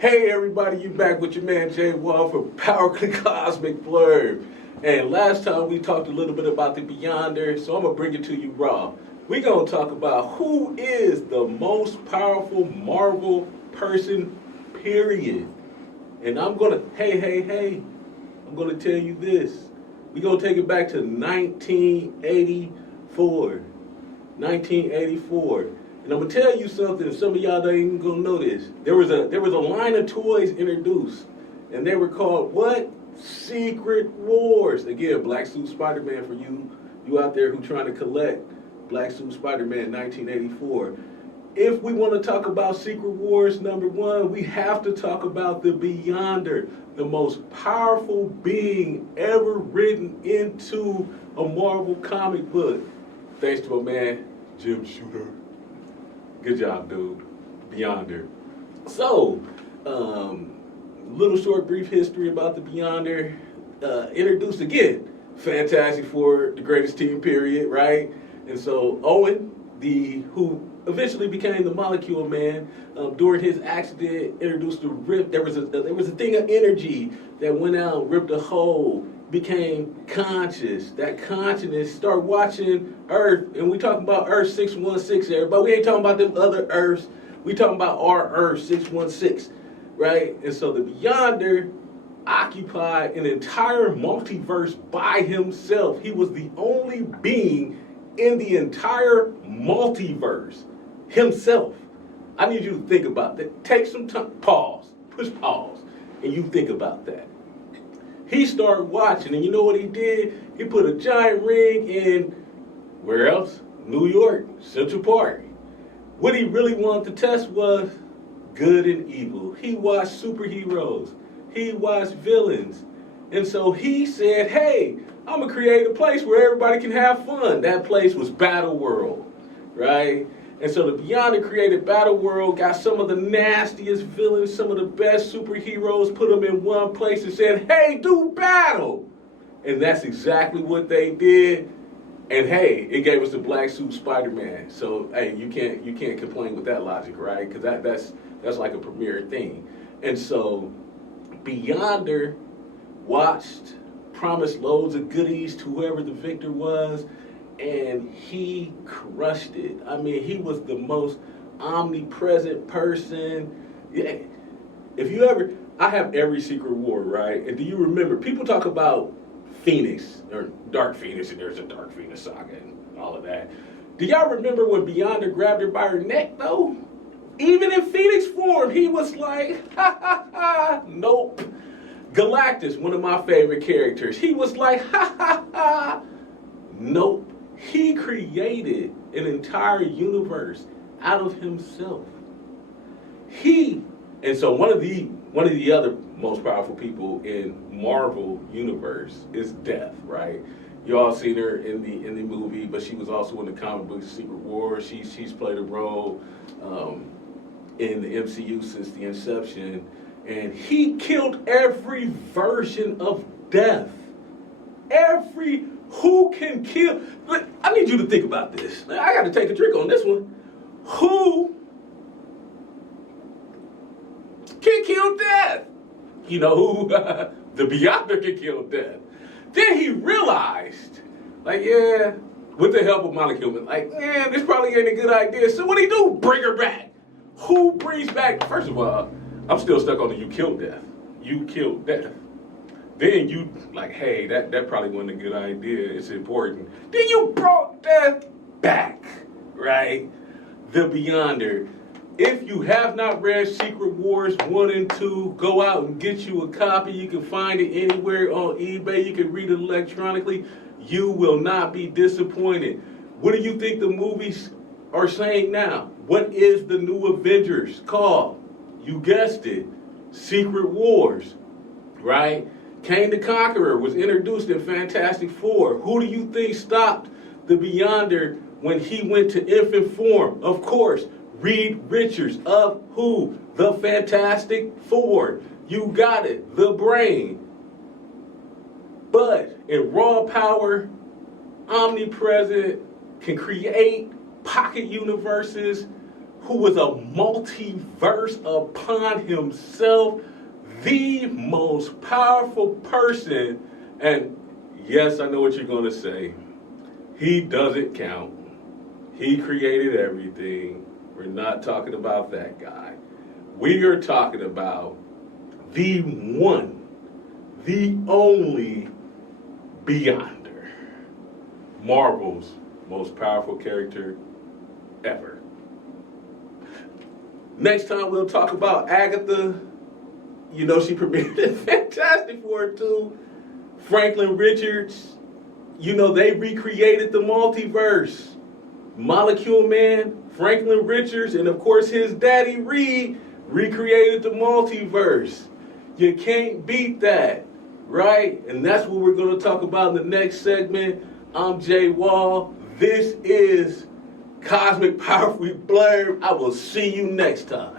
Hey everybody, you back with your man Jay Wall for Powerfully Cosmic Blerd. And last time we talked a little bit about the Beyonder, so I'm going to bring it to you raw. We're going to talk about who is the most powerful Marvel person, period. And I'm going to, I'm going to tell you this. We're going to take it back to 1984. 1984. And I'm gonna tell you something. Some of y'all ain't even gonna know this. There was a line of toys introduced, and they were called what? Secret Wars. Again, Black Suit Spider-Man for you out there who trying to collect Black Suit Spider-Man 1984. If we want to talk about Secret Wars, number one, we have to talk about the Beyonder, the most powerful being ever written into a Marvel comic book. Thanks to a man, Jim Shooter. Good job, dude. Beyonder. So, little short brief history about the Beyonder. Introduced again, Fantastic Four, the greatest team, period, right? And so Owen, who eventually became the Molecule Man, during his accident, introduced the rip. There was a thing of energy that went out, ripped a hole, became conscious. That consciousness started watching Earth, and we talking about Earth 616, everybody. We ain't talking about them other Earths. We talking about our Earth 616, right? And so the Beyonder occupied an entire multiverse by himself. He was the only being in the entire multiverse himself. I need you to think about that. Take some time, push pause, and you think about that. He started watching, and you know what he did? He put a giant ring in, where else? New York, Central Park. What he really wanted to test was good and evil. He watched superheroes. He watched villains. And so he said, hey, I'm going to create a place where everybody can have fun. That place was Battle World, right? And so the Beyonder created Battle World, got some of the nastiest villains, some of the best superheroes, put them in one place and said, hey, do battle. And that's exactly what they did. And hey, it gave us the Black Suit Spider-Man. So hey, you can't complain with that logic, right? Because that's like a premier thing. And so Beyonder watched, promised loads of goodies to whoever the victor was, and he crushed it. I mean, he was the most omnipresent person. Yeah. If you ever, I have every Secret War, right? And do you remember, people talk about Phoenix, or Dark Phoenix, and there's a Dark Phoenix saga and all of that. Do y'all remember when Beyonder grabbed her by her neck, though? Even in Phoenix form, he was like, ha ha ha, nope. Galactus, one of my favorite characters, he was like, ha ha ha, nope. He created an entire universe out of himself. And so one of the other most powerful people in Marvel universe is Death, right? You all seen her in the movie, but she was also in the comic book Secret War. She's played a role in the MCU since the inception, and he killed every version of Death. Who can kill? I need you to think about this. I got to take a trick on this one. Who can kill Death? You know who? The Beyonder can kill Death. Then he realized, like, yeah, with the help of Molecule, like, man, this probably ain't a good idea. So what do he do? Bring her back. Who brings back? First of all, I'm still stuck on the you killed Death. You killed Death. Then you, like, hey, that probably wasn't a good idea. It's important. Then you brought Death back, right? The Beyonder. If you have not read Secret Wars 1 and 2, go out and get you a copy. You can find it anywhere on eBay. You can read it electronically. You will not be disappointed. What do you think the movies are saying now. What is the new Avengers called? You guessed it, Secret Wars, right? Kang the Conqueror was introduced in Fantastic Four. Who do you think stopped the Beyonder when he went to infant form? Of course, Reed Richards of who? The Fantastic Four. You got it, the Brain. But in raw power, omnipresent, can create pocket universes, who was a multiverse upon himself, the most powerful person. And yes, I know what you're going to say. He doesn't count. He created everything. We're not talking about that guy. We are talking about the one, the only Beyonder. Marvel's most powerful character ever. Next time we'll talk about Agatha. You know, she premiered in Fantastic Four too. Franklin Richards. You know, they recreated the multiverse. Molecule Man, Franklin Richards, and of course his daddy Reed recreated the multiverse. You can't beat that, right? And that's what we're going to talk about in the next segment. I'm Jay Wall. This is Cosmic Power with Blerd. I will see you next time.